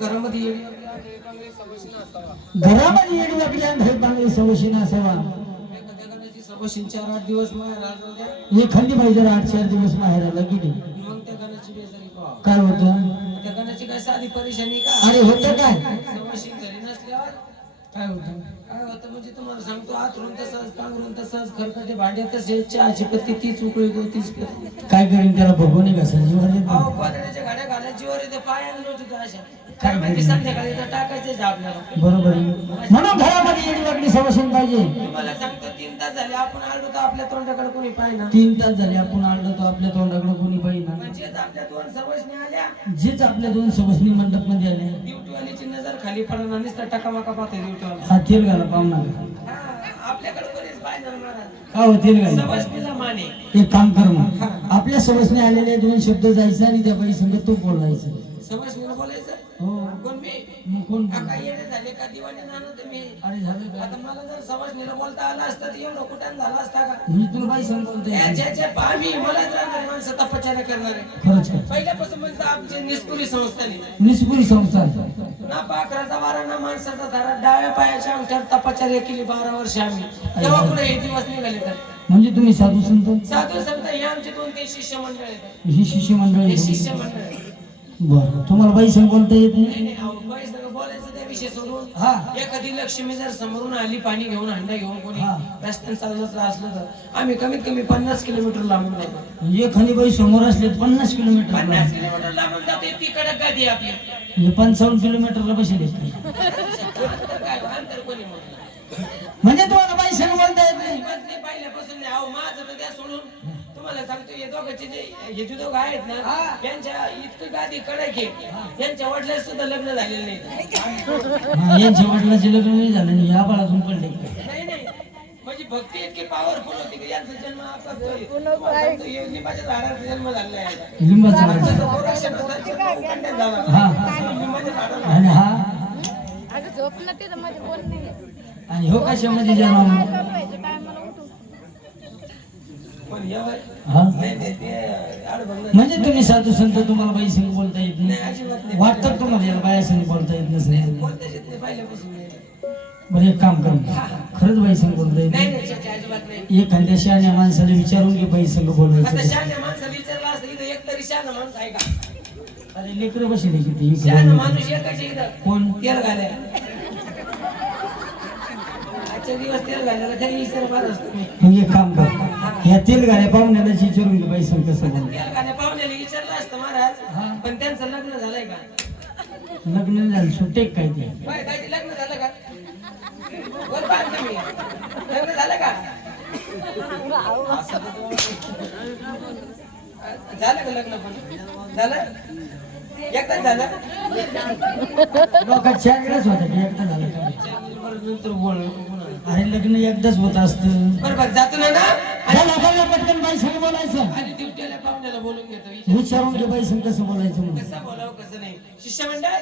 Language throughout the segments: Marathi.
घरामध्ये घरामध्ये येडी वाकडी आणि घर बांगडी सवशी नसावा. एखाद्याची सवशीन 4-8 दिवस माहेर राहत होत्या. एखादी बाई जर 8-4 दिवस माहेराला गेली मग त्या गाण्याची बेजारी पाहा. काय होतं? त्या गाण्याची काय साधी परेशानी का? अरे होतं काय? सवशीन घरी नसल्यावर काय होतं? काय होतं म्हणजे तुम्हाला सांगतो, आतरून तसंच पांघरून तसंच खरकटे भांडे तसेच, चहाची पत्ती तीच उकळी गो तीच पत्ती. काय करीन त्याला भगवणे कसं जीवन अहो येतं. पातळीच्या गाड्या घालायची वर येते पायानं लोटतो अशा. काय माहिती संध्याकाळी तर टाकायचंच आपल्याला. बरोबर आहे. म्हणून घरामध्ये येडी वाकडी सवशीन पाहिजे. तुम्हाला सांगतो 3 तास झाले आपण आलो तर आपल्या तोंडाकडे कोणी पाहिना. 3 तास झाले आपण आलो तो आपल्या तोंडाकडे कोणी पाहिना. म्हणजेच आपल्या 2 सवशनी आल्या, जेच आपल्या 2 सवशनी मंडप मध्ये आले. ड्युटीवालीची नजर खाली पडणार नुसता टकामका पाहते ड्युटीवाला. हा तेल घाला पाहुणा. आपल्याकडे कोणीच पाहिजे महाराज. का हो तेल घाला? सवशनीला माने. एक काम कर मग, आपल्या सवशनी आलेले 2 शब्द जायचं आणि त्या बाई संग तो बोलायचं. सवशनीला बोलायचं. हो. कोण मी? मग कोण? काय येणे झाले का दिवाळी नाणं मी. अरे झालं काय? आता मला जर सवशनीला बोलता आलं असतं तर एवढं कुठं झालं असता का? मी तुला बाई संग बोलतोय. याच्या पामी मलाच राहणार माणसं तपचार्य करणारे. खरंच काय? पहिल्यापासून म्हणजे आमची निष्ठुरी संस्था नाही. निस्पुरी संस्था. ना पाखराचा वारा ना माणसाचा धारा, डाव्या पायाच्या अंगठ्यावर तपचार्य केली 12 वर्ष आम्ही. तेव्हा कुठे हे दिवस निघाले तर? म्हणजे तुम्ही साधू संत? साधू संत हे आमचे 2-3 शिष्य मंडळ आहेत. ही शिष्य मंडळी. हे शिष्य मंडळ आहे. बरं, तुम्हाला बाई संग बोलता येत नाही? नाही, अहो, बाई संग बोलायचं त्या विषय सोडून. हा. एखादी लक्ष्मी जर समोरून आली पाणी घेऊन हंडा घेऊन कोणी हा. रस्त्याने चालत असलं तर आम्ही कमीत कमी 50 किलोमीटर लांबून जातो. म्हणजे एखादी बाई समोर असले 50 किलोमीटर. 50 किलोमीटर लांबून जातो. इतकी कडक गादी आहे आपली. म्हणजे 55 किलोमीटरला बसेल. काय अंतर कोणी म्हणलं? म्हणजे तुम्हाला बाई संग बोलता येत नाही? बस नाही, पहिल्यापासून नाही. अहो माझं तर त्या सोडून तुम्हाला सांगतो, हे दोघांचे हे जे दोघं आहेत ना, त्यांच्या इतकं गादी कडक आहे. त्यांच्या वडिलांचं सुद्धा लग्न झालेलं नाही. यांच्या वडिलांचे लग्न नाही झालं आणि या बाळातून पडले. नाही म्हणजे भक्ती इतकी पॉवरफुल होती की यांचा जन्म आपाप लिंबाच्या झाडाचा जन्म झालेला आहे. लिंबाचा झाड. जसं गोरक्षण होतं, तसं उखंड्यात झाला. हा. लिंबाच्या झाडाला. आणि हा. अगं झोप ना तिथं माझे बोल नाही. आणि हो कशामध्ये जन्म? टायमाला उठून पण यावर हा. ते आडभंग म्हणजे तुम्ही साधू संत, तुम्हाला बाई संग बोलता येत नाही, नाही? अजिबात नाही. वाटतं तुम्हाला याला बाया संग बोलता येत नसेल? कोणत्याच येत नाही पहिल्यापासून नाही. बरं, एक काम कर, खरंच बाई संग बोलता येत नाही नाही? नाही, त्याची अजिबात नाही. एखाद्या शहाण्या माणसाला विचारून घे बाई संग आता बोलायचं. शहाण्या माणसाला विचारलं असतं इथं एक तरी शहाणा माणूस आहे का? अरे लेकरं बसले किती शहाणा माणूस एकाचे इथं कोण? तेल घालाय. आजच्या दिवस तेल घालायला काही विचार फार असतो. मग एक काम कर, या तेल गाड्या पाहुण्याला विचारून घे बाई संग कसं बोल. तेल घाल्या पाहुण्याला विचारलं असतं महाराज, पण त्यांचं लग्न झालंय का? लग्न नाही झालं, सुट्टे काय ते? बाय दाजी लग्न झालं का? बोल बाळ तुम्ही. लग्न झालं का? झालं का लग्न पण? झालं? एकदाच झालं? लोकांच्या चारच होता की एकदा झालं का? नंतर बोल. अरे लग्न एकदाच होत असतं. बरोबर जातो ना ना. झालं बोला पटकन बाई संग बोलायचं. आणि ड्युटीला पाहुण्याला बोलून घेतो. विचारून घे बाई संग कसं बोलायचं म्हणून. कसं बोलावं कसं नाही. शिष्यमंडळ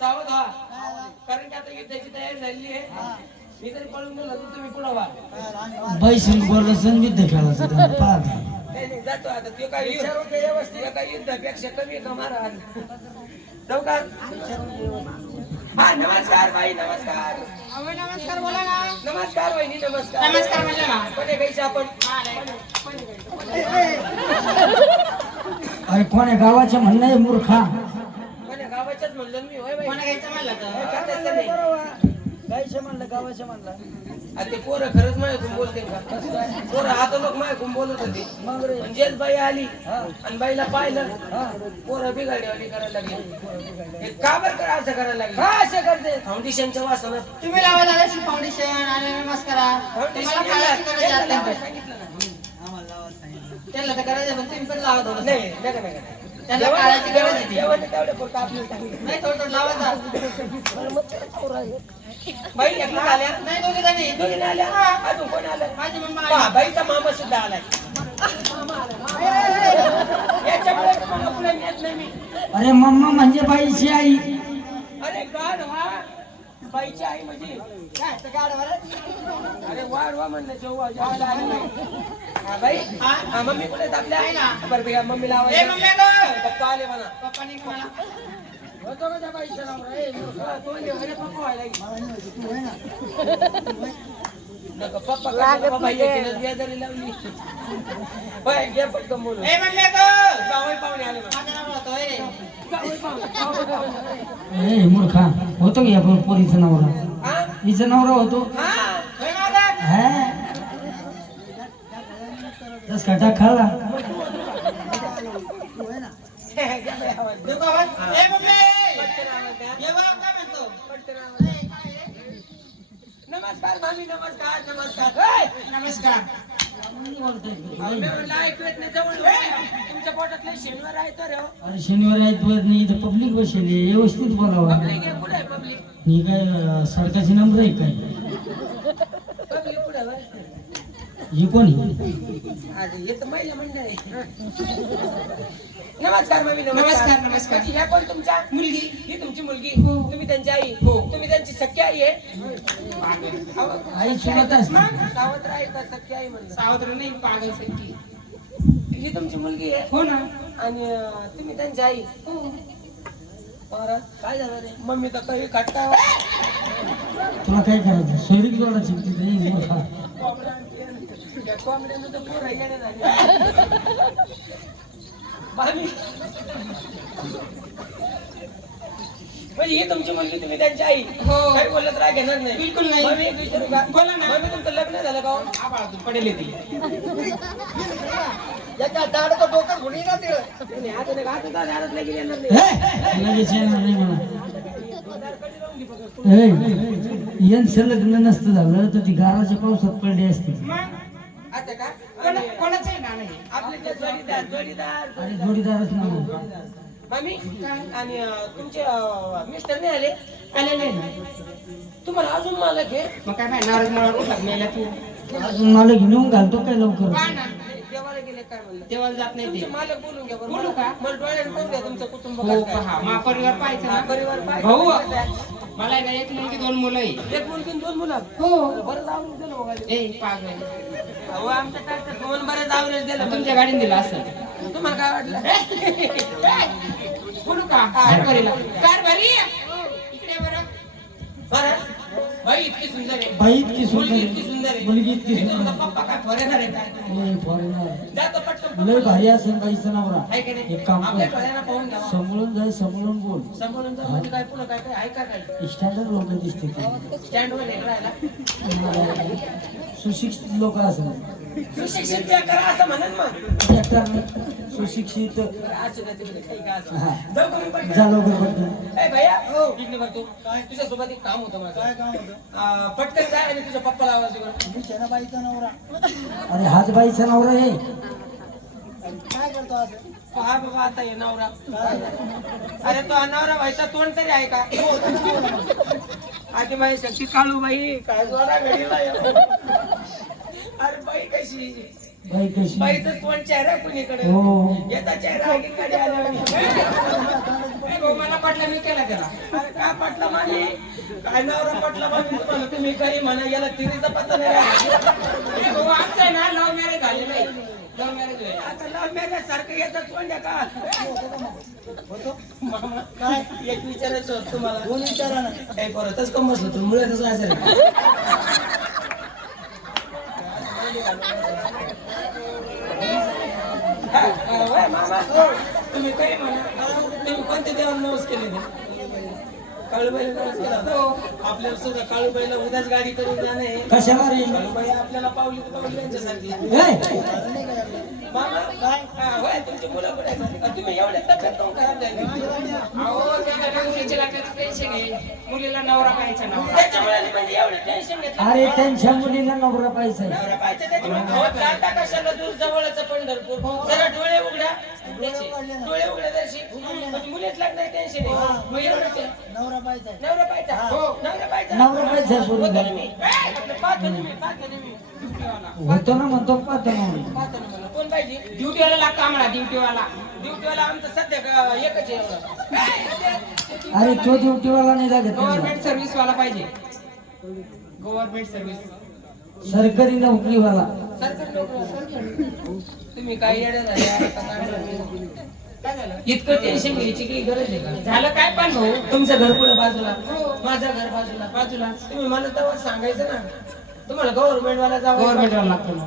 सावध व्हा, कारण की आता युद्धाची तयारी झालेली आहे. मी जरी पळून गेलो तर तुम्ही पुढे व्हा. बाई संग बोलायचं विद्या खेळायचं त्यांना पाहत. नाही जातो आता. ते काय युद्धापेक्षा कमी का महाराज? जाऊ का? हा नमस्कार बाई, नमस्कार. नमस्कार बोला ना. नमस्कार वहिनी, नमस्कार. नमस्कार म्हणलं ना. कोणी गायचं आपण? अरे कोण्या गावाच्या म्हणणं आहे मूर्खा? कोण्या गावाच्याच म्हणलं मी. होय बाई. कोणा घ्यायचं म्हणलं तर का तसं नाही? गायचं म्हणलं, गावाच्या म्हणलं. आता ते पोरं खरंच माझ्याकडून बोलते का? पोरं आता लोक माझ्याकडून बोलत होते. म्हणजेच बाई आली आणि बाईला पाहिलं, पोरं बिघाडीवाली करायला लागली. हे का बरं करा असं करायला लागले? का असं करते? फाउंडेशनच्या वासनात. तुम्ही लावा दादा फाउंडेशन आणि नमस्कारा. तुम्हाला काय करायचं आता? सांगितलं ना. त्यांना तर करायचं पण तुम्ही पण लावा थोडं. नाही नका नका. त्यांना काढायची गरज आहे ती. जेवण तेवढं पुरतं आपल्याला सांगितलं. नाही थोडं लावा जा. बाई एकला आल्या. नाही दोघे जणी. दोघी आल्या. अजून कोण आलं? माझी मम्मा पहा, बाईचा मामा सुद्धा आलाय. याच्यामुळे तुम्हाला पुढे नेत नाही मी. अरे मम्मा म्हणजे बाईची आई. अरे गाड व्हा. बाईची आई म्हणजे काय तर गाडवर अरे वाढवा म्हणलं जेव्हा जेवायला आली नाही. हा बाई. हा मम्मी कुठे आपल्या आहे ना? बरं बिघा मम्मीला ए आवाज. मम्मी गं. पप्पा आले म्हणा. पप्पानी मला होतो का त्या बाईचा नवरा? ए, मूर्खा, तो ये, अरे पप्पा व्हायला लागली. नका, पप्पा कशाला बाबा एकीनंच बेजारी लावली. होय, घे पटकन बोलून. ए मम्मी गं! जावई पाहुणे आले बघ. माझा नवरा होतोय रे. जावई पाहुणे. ए मूर्खा होतो की या पोरीचा नवरा हा? हिचा नवरा होतो हा? होय माझा? हा तस खटा खाला घ्या बाई आवाज. देऊ का आवाज? ए मम्मी! पटकन आवाज द्या. ये बघ, काय म्हणतो? पटकन आवाज द्या. ए, काय आहे? नमस्कार मामी, नमस्कार नमस्कार. होय. नमस्कार. अहो, मी म्हणलं ऐकू येत नाही, जवळ बसा. तुमच्या पोटातले शनिवार आहे तर हो. अरे शनिवार ऐतवार नाही इथं पब्लिक बसेल व्यवस्थित बोलावा पब्लिक आहे, कुठे आहे पब्लिक? ही काय सरकारची नंबर आहे काय पब्लिक कुठे आहे बरं? ही कोणी अरे हे तर महिला मंडळ आहे. नमस्कार मामी, नमस्कार, नमस्कार. म्हणजे ह्या कोण तुमच्या मुलगी. ही तुमची मुलगी? तुम्ही त्यांची आई? तुम्ही त्यांची सख्खी आई आहे? अहो, आई सुनत असते सावत्र आहे का सख्खी आई म्हणलं? सावत्र नाही, पागल सखी. ही तुमची मुलगी आहे हो ना. आणि तुम्ही त्यांची आई? बरं, काय झालं रे? मम्मी तर काही खट्टा तुला काय करायचं सोयरीक जोडायची तिथे मूर्खा कॉमेडीनं तर पोरं येणे झाले. मामी, म्हणजे ही तुमची मुलगी, तुम्ही त्यांची आई? हो. काही बोललं तर राग घेणार नाही? बिलकुल नाही. मामी, एक विचारू का? बोला ना. मामी, तुमचं लग्न झालं का हो? आबाळातून पडेल ती. याच्या दाढचं डोकं घुणी ना ते. नाही, आता नाही, आता तर दाढच लगेच येणार नाही. हे, लगेच येणार नाही मला यांचं लग्न नसतं झालं तर ती गाराच्या पावसात पडली असती मग आता का? कोणाचं आहे गाणं हे? आपले ते जोडीदार जोडीदार आणि जोडीदारच नाव मामी, आणि तुमचे मिस्टर नाही आले? आलेलं आहे ना. तुम्हाला अजून मालक आहे? मग काय बाय नारळ मला कुठला मेला तू? अजून मला घेऊन घालतो काय लवकर का ना? देवाला गेले काय म्हणलं? देवाला जात नाही तुमचे ते. मालक बोलून घ्या बरं. बोलू का? मला डोळ्यात पाहून द्या तुमचं कुटुंब हो कसं काय. पहा, मा परिवार पाहायचं हा, ना. परिवार पाहिजे. भाऊ कसं आहे? मला आहे ना एक मुलगी 2 मुलं आहे. एक मुलगी आणि 2 मुलं? हो. बरं आवरेज दिलं बघा. ए पागल. अहो, आमच्या ट्रॅक्टर दोन बरेच आवरेज दिलं. तुमच्या गाडीने दिला असं. तुम्हाला काय वाटलं? बोलू का? कारभारीला. कारभारी इकडे बरं. बरं. बाई इतकी सुंदर आहे. बाई इतकी सुंदर मुलगी आहे. इतकी सुंदर आहे. मुलगी इतकी मी सुंदर तुमचा आहे. पप्पा काय फॉरेनर आहे काय? होय, foreigner. जातो पटकन. लय भारी असेल बाईचा नवरा आहे का नाही? एक काम आपल्या कर डोळ्यांना पाहून घ्या. समोरून जाय समोरून बोल समोरून जर म्हणजे काय पुढं काय काय ऐका काय स्टँडर्ड लोक दिसते ते. स्टँडवर राहायला सुशिक्षित लोक असतात सुशिक्षित जे करा असं म्हणन मग. ट्रॅक्टर सुशिक्षित असं नाही तिकडे काही का असं. हा. जाऊ का मी पटकन? जा लवकर पटकन. ए भैया इकडे बघ तू. तुझ्यासोबत एक काम होतं माझं. काय काम होतं? पटकन जाय आणि तुझ्या पप्पाला आवाज दे बरं. अरे हाच बाईचा नवरा आहे काय करतो आज? पहा बाबा आता हे नवरा. अरे तो नवरा व्हायचा तोंड तरी आहे का? आधी बाई शक्ती काळू बाई काय जोडा घडीला येऊ. अरे बाई कशी? बाई कशी बाईचं तोंड चेहरा कुणीकडे? हो. याचा चेहरा अलीकडे आला. ए भाऊ, मला पटलं मी केला त्याला. अरे काय पटलं माझी? काय नवरा पटला माझी तुम्हाला? तुम्ही काही म्हणा, याला तिरीचा पत्ता नाही राहिला. ए भाऊ, आमचं आहे ना लव्ह मॅरेज झालेलं आहे. लव्ह मॅरेज आहे. आता लव्ह मॅरेज सारखं याचा तोंड आहे का? होतो? मामा, काय एक विचारायचं होतं तुम्हाला. दोन विचारा ना. काय परतच कम बसलो तुम्ही मुळातच राहायचं. मामा तुम्ही काही म्हणा, तुम्ही कोणत्या देवाला नवस केले ते? काळूबाईला नवस केला होता? आपल्याला सुद्धा काळूबाईला उद्याच गाडी करून जाणे. कशाला रे काळूबाई आपल्याला पावली तर पावली यांच्यासारखी. मामा काय होय तुमची मुलं कुठे आहेत? तुम्ही एवढे तब्येत काहून खराब झाली? अहो, त्या मुलीच्या लागण्याचं टेन्शन आहे. मुलीला नवरा पाहायचा नवरा. त्याच्यामुळे म्हणजे एवढे टेन्शन घेतलं. अरे त्यांच्या मुलीला नवरा पाहिजे नवरा पाहिजे त्याच्यामुळे अहो, जाता कशाला दूर जवळच पंढरपूर. जरा डोळे उघडा. त्याचे डोळे उघडा जरशी. म्हणजे मुलीच लागणार टेन्शन आहे. मग एवढं नवरा पाहिजे. नवरा पाहिजे. हो नवरा पाहिजे. नवरा पाहिजे होतो पोरीला. ना मी. पाहतो ना मी. पाहतो ना मी. होतो ना म्हणतो पाहतो ना पाहतो ना मला. कोण पाहिजे? ड्युटीवाला लागतो आम्हाला, ड्युटीवाला. ड्युटीवाला आमचं सध्या एकच आहे एवढं. अरे तो ड्युटीवाला नाही लागत त्यांना. गव्हर्नमेंट सर्व्हिस वाला पाहिजे. Government service. सरकारी नोकरीवाला सरकारी नोकरी. तुम्ही काय येड्या झाल्या आता काय माहिती. काय झालं? इतकं टेन्शन घ्यायची काही गरज आहे का? झालं काय पण भाऊ? तुमचं घर पुढे बाजूला माझं घर बाजूला बाजूला तुम्ही मला तेव्हा सांगायचं ना तुम्हाला गव्हर्नमेंट वाला जावं गव्हर्नमेंटला लागतो ना.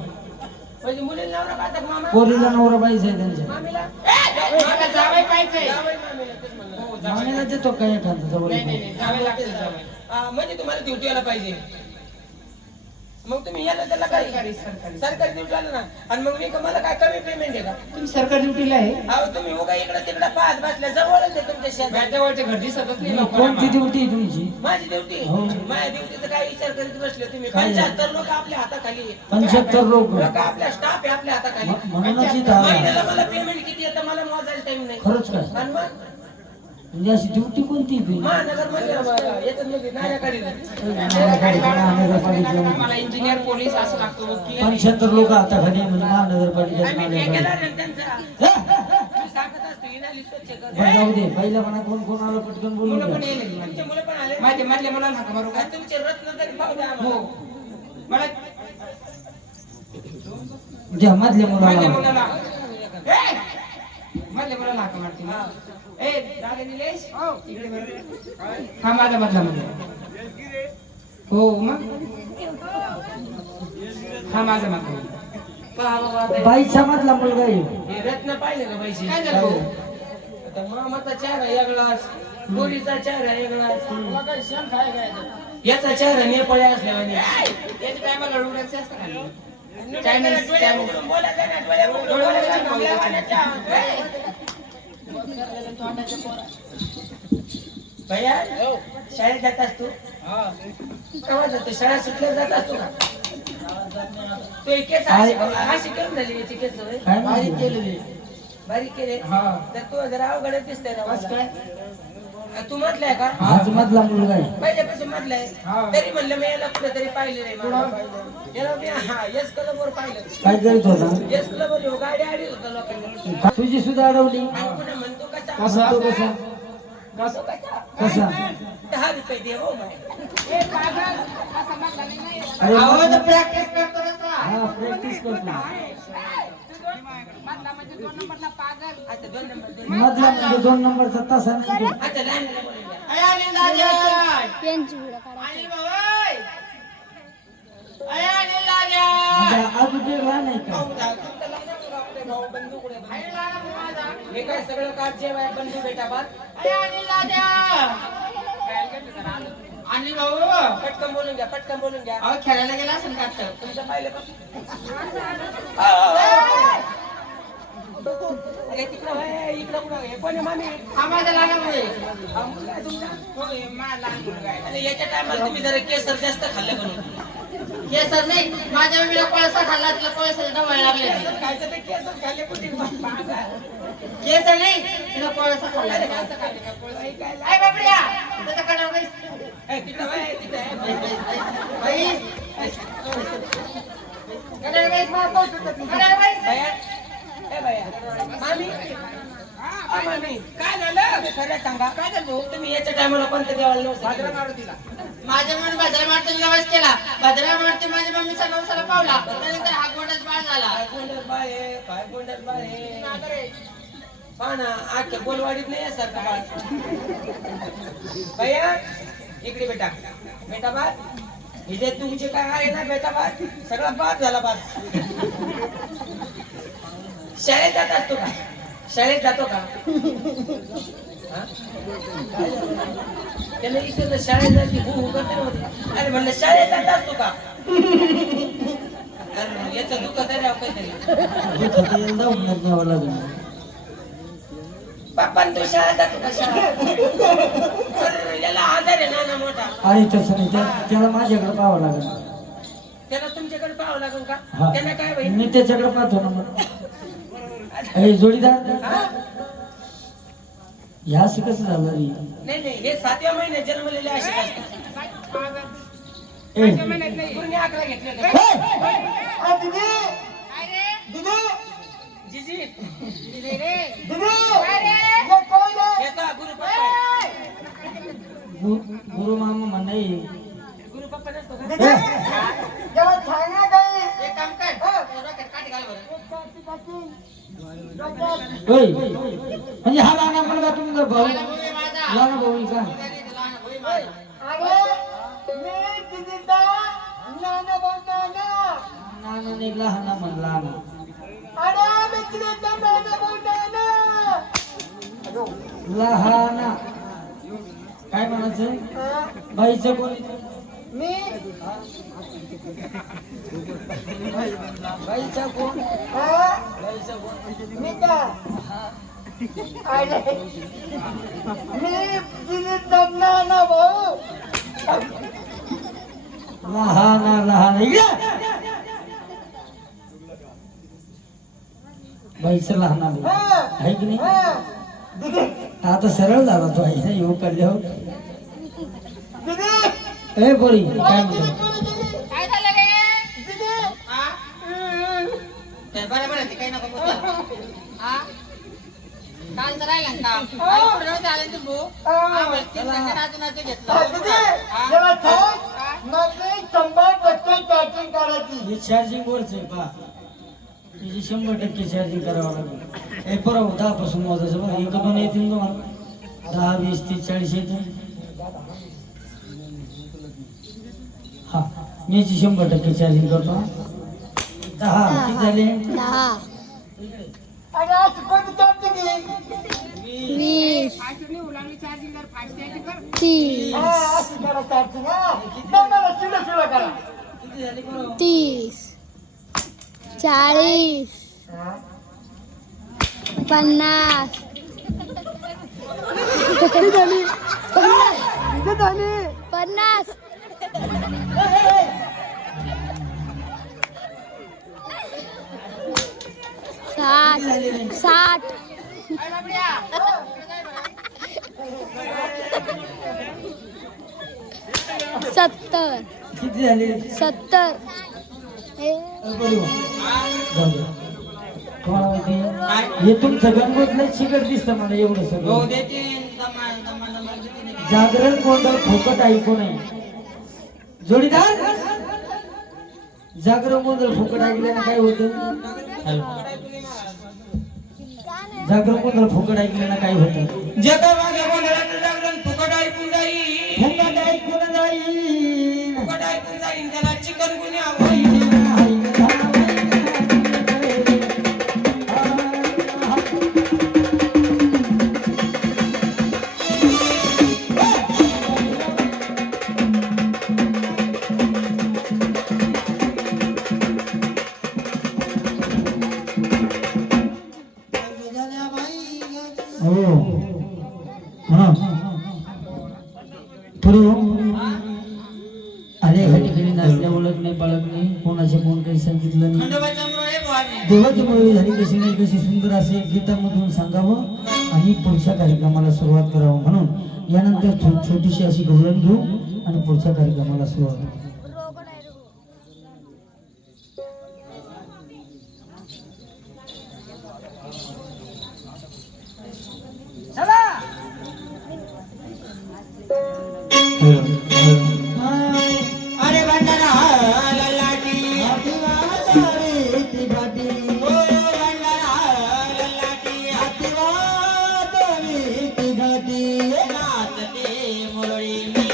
म्हणजे मुलीला नवरा पाहतात मामा पोरीला नवरा पाहिजे त्यांच्या मामीला मला जावई पाहिजे. जावई मामीला तेच म्हणलं. हो, जावई. मामीला देतो काय एखादं जवळ नाही नाही नाही, जावई लागतं जावई. म्हणजे तुम्हाला ड्युटी यायला पाहिजे मग तुम्ही याला त्याला काय सरकारी. सरकारी ड्युटी आलं ना आणि मग मी मला काय कमी पेमेंट आहे का तुम्ही सरकारी ड्युटीला आहे? अहो तुम्ही उगा इकडे तिकडे पाहत बसल्या जवळच आहे तुमच्या शेतात माझ्यावरचे घर दिसतच नाही कोणती लोकांना. ड्युटी आहे तुमची माझी ड्युटी हो. माझ्या ड्युटीचा काय विचार करीत बसले तुम्ही काय? 75 लोक आपल्या हाताखाली आहे. 75 लोक लोक आपल्या स्टाफ आहे आपल्या हाताखाली म्हणूनच इथं आला. महिन्याला मला पेमेंट किती येतं मला मोजायला टाइम नाही खरंच काय आणि मग म्हणजे अशी ड्युटी कोणती आहे? महानगर मध्ये येतात मध्ये नायाकडे महानगरपालिका मला इंजिनियर पोलीस असं लागतो वकील. 75 लोक हाताखाली म्हणजे महानगरपालिका आम्ही ठेकेदार आहे त्यांचा मी सांगत असतो इनाली स्वच्छ कर जाऊ दे पहिल्या म्हणा कोण कोण आलं पटकन बोलून मुलं पण घ्या. येईल तुमचे माझे. मुलं पण आले माझ्या मुलांना हाका मारू का? आणि तुमचे रत्न तरी पाहू द्या हो. आम्हाला. मला द्या मधल्या माझ्या मुलाला मुलाला ए! माझ्या मुलाला हाका मारते ना. ए दादा निलेश इकडे बरं. हा माझा मधला मुलगा. हो मग हा माझा मधला मुलगा. पहा बाबा आता बाईचा मधला मुलगा आहे हे रत्न पाहिले का पैसे काय झालं भाऊ? आता मामाचा चेहरा वेगळाच पोरीचा चेहरा वेगळाच याचा चेहरा नेपाळी असल्यावानी याच्या टायमाला डोळ्याचे असतं खाली. चायनीज बोलायचं ना डोळ्या भैया शाळेत जात असतो केव्हा जातो शाळा सुटल्यावर जात असतो का तो एक केस अशी करून झाली याची केस होय? काय बारीक केलेली बारीक केले हा. तर तू जरा अवघड दिसतंय ना बस मला. काय? तू म्हटलंय का हाच मधला मुलगा आहे पहिल्यापासून म्हटलंय हा. तरी म्हणलं मी याला कुठेतरी पाहिलं नाही मला. याला मी हा यस क्लब वर पाहिलं काय करीत होता यस क्लब वर गाडी आडीत होता लोकांना तुझी सुद्धा अडवली आणि पुन्हा म्हणतो कसा कसा तो कसा कसं कसा कसा 10 रुपये दे हो माय अरे आवाज प्रॅक्टिस करतो ना का? हा प्रॅक्टिस करतो आता 2 नंबर मधला म्हणजे 2 नंबरचा तसा नाही तो. आता लहान मुलं बोलून द्या. अय, अनिल दादा! पेनची व्हिडिओ काढा अनिल भाऊ, ओय! अय, अनिल दादा! म्हणजे अजून वेगळा नाही का भाऊ दा, तुमचा लहान मुलगा कुठे भाऊ बंधू कुठे बंधू? अनिल दादा भाऊ माझा. हे काय सगळं काढचे बाय बंधू बेटा बात अय, अनिल दादा! अनिल भाऊ पटकन बोलून घ्या पटकन बोलून घ्या अहो खेळायला गेला असेल का आता? तुमचं पाहिलं का अरे तिकडं वळ, इकडं कुठं हे कोणी मामी हा माझा लहान भाऊ आहे. हा मुलगा आहे तुमचा हो, हे माझा लहान मुलगा आहे. आणि याच्या टायमाला तुम्ही जरा केसर जास्त खाल्लं म्हणून केसर नाही माझ्या मम्मीला कोळसा खाल्ला तिला कोळसा डबळ लागले खायचं ते केसर खाल्ले कुठे केसर नाही तिला कोळसा खाल्ला अरे कसं खाल्ले का कोळसा? हे काय अय बापड्या त्याच्याकडे बैस. ए, तिकडं वळ, तिकडं आहे. बैस. कडे बैस, बाबा. कडे बैस. बाया, ए बाया, मामी मामी काय झालं खरं सांगा काय झालं तुम्ही याच्या टायमाला कोणत्या देवाला नव्हतं माझ्या मम्मी भद्रा मारुतीला नवस केला भद्रा मारुती माझ्या मम्मीचा नवसाला पावला त्यानंतर हा गोंडच बाळ झाला काय गोंडल बाळ आहे काय गोंडल बाळ आहे पहा ना आजच्या बोलवाडीत नाही आहे सारखं बाळ भैया इकडे बेटा बेटा बात हे जे तुमचे काय आहे ना बेटा बात सगळा बाद झाला बाद शाळेत जात असतो का शाळेत जातो का हा? त्याला विचारलं शाळेत जाते हो हो करते ना. अरे म्हणलं शाळेत जात असतो का अरे याचं दुःख तरी काहीतरी जाऊन न्यावं लागेल बाप्पान तू शाळेत जातो का शाळा अरे याला आजार आहे ना मोठा अरे तसं नाही त्याला माझ्याकडे पाहावं लागेल त्याला तुमच्याकडे पाहावं लागेल का हा त्यांना काय होईल मी त्याच्याकडे पाहतो ना मग अरे जोडीदार हा? ह्या असं कसं झालं रे नाही नाही हे 7व्या महिन्यात जन्मलेले असे असतात ए, पूर्ण 11 घेतले होते. जीजी येता गुरु पप्पा आहे. गुरु मामा म्हणे गुरु पप्पा नसतो का एक काम कर डोक्यात काठी घाल बरं होय म्हणजे हा लहान मुलगा तुमचा भाऊ लहान भाऊ आहे का नाना निघला हा ना म्हणला ना लहाना काय म्हणायचं बाईचं कोण बाईचा कोण बाईचा कोण लहाना लहान बाईचं लहान आहे की नाही आता सरळ झाला तो आहे येऊ काढल्यावर ए बोरी काय म्हणतो काय झालं रे हा काय बरोबर आहे काही नको बोलू हा काल तर राहिला का काय पुढे आले तू भाऊ हा वरती नाचून घेतलं हे चार्जिंग वरच आहे पा तिची 100% चार्जिंग करावं लागेल हे परवा 10 पासून मोजायचं बघा 1 2 येतील तुम्हाला 10 20 30 40 येतील हा मी 100% चार्जिंग करतो 10 किती झाले 20 30 40 50 50 60 70 किती झाले 70 तुम्हाला माहिती हे तुमचं गणगोतलं शिकत दिसतं मला एवढं हो सगळं देते दमा जागरण गोंधळ फुकट ऐकू नये जोडीदार जागरण गोंधळ फुकट ऐकल्यानं काय होतं जागरण गोंधळ फुकट ऐकल्यानं काय होतं जगा मागे गोंधळाचं जागरण फुकट ऐकून जाईल फुकट ऐकून जाईल फुकट ऐकून जाईल त्याला चिकन गुन्हे होईल हो हा पुढे अरे ह्या ठिकाणी नाचल्या ओळख नाही पाळत नाही कोणाचे कोण काही सांगितलं नाही देवाची मुळे झाली कशी नाही कशी सुंदर असे गीतामधून सांगावं आणि पुढच्या कार्यक्रमाला सुरुवात करावं म्हणून यानंतर छोटीशी अशी गौरव घेऊ आणि पुढच्या कार्यक्रमाला सुरुवात करू. अरे भंडारा ललाटी ओ भंडारा ललाटी नाचते मुरळी मी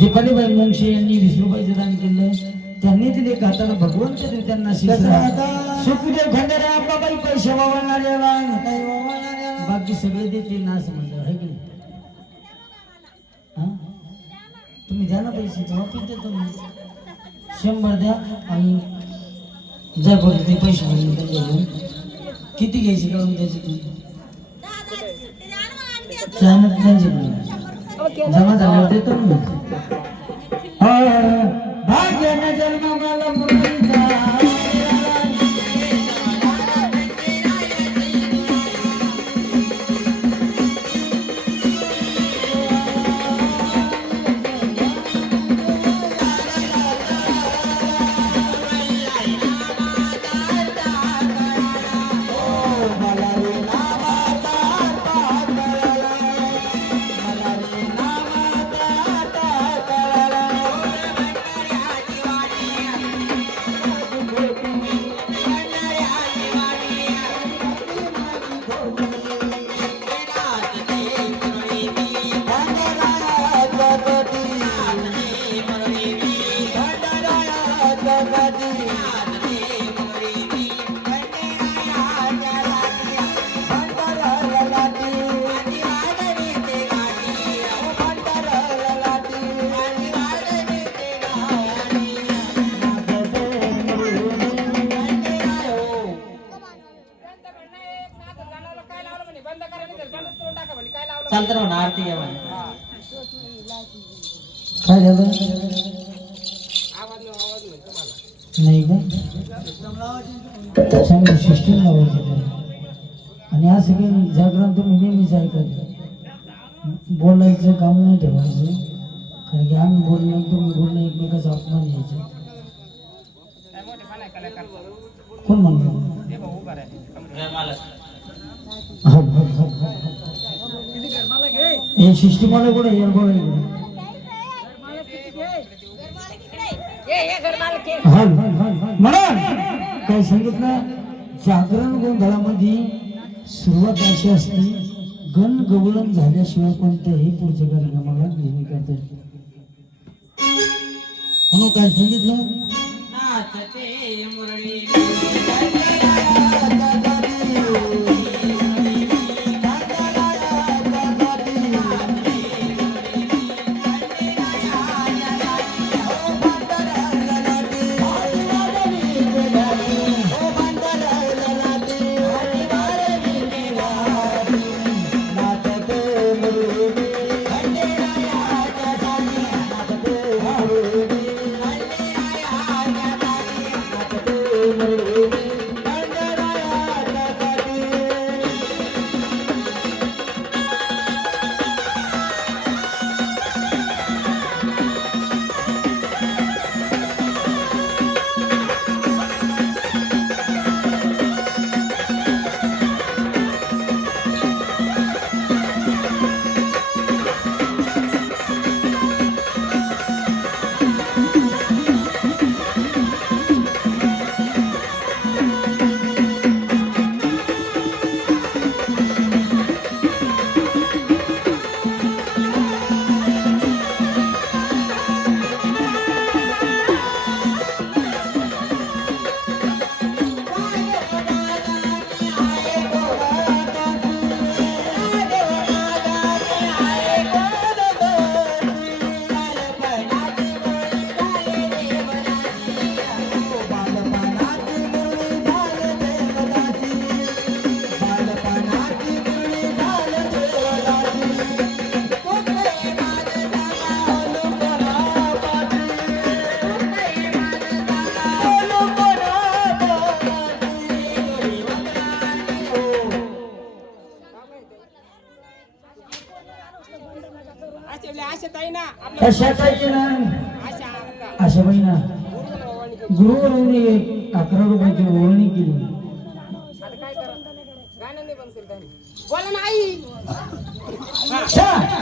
दीपालीबाई मुंगशे यांनी 20 रुपयाचे दान केलं. त्यांनी दिले गाताना भगवंत देव त्यांना सुखदेव खंडारे आंबाबाई पैसे वावरणारे बाकी सगळे देतील ना असं म्हणलं आहे की नाही? हा? तुम्ही द्या ना पैसे वापस देतो मी 100 द्या आणि जर बोलतो ते पैसे म्हणून त्यांच्याकडून किती घ्यायचे काढून त्याचे तुम्ही जमा झाल्यावर देतो मी. भाग्याने जन्म मला मुलीचा चालतं ना आरती घ्या काय झालं नाही का चांगलं सिस्टीम लावायचं आणि असं काही जागरण तुम्ही नेहमीच ऐकत बोलायचं काम नाही ठेवायचं कारण की आम्ही बोलणं तुम्ही बोलणं एकमेकाचा अपमान घ्यायचं. कोण म्हणलं हे सिस्टीम वाले कुठे हे बघा म्हणा काय सांगितलं जागरण गोंधळामध्ये सुरुवात अशी असते गण गवळण झाल्याशिवाय कोणत्याही पुढच्या कार्यक्रमाला घेणे करता येते म्हणून काय सांगितलं कशाची ना अशा बाई ना गुरुवरांनी 11 रुपयाची ओळणी केली. बोला ना आई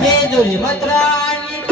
हे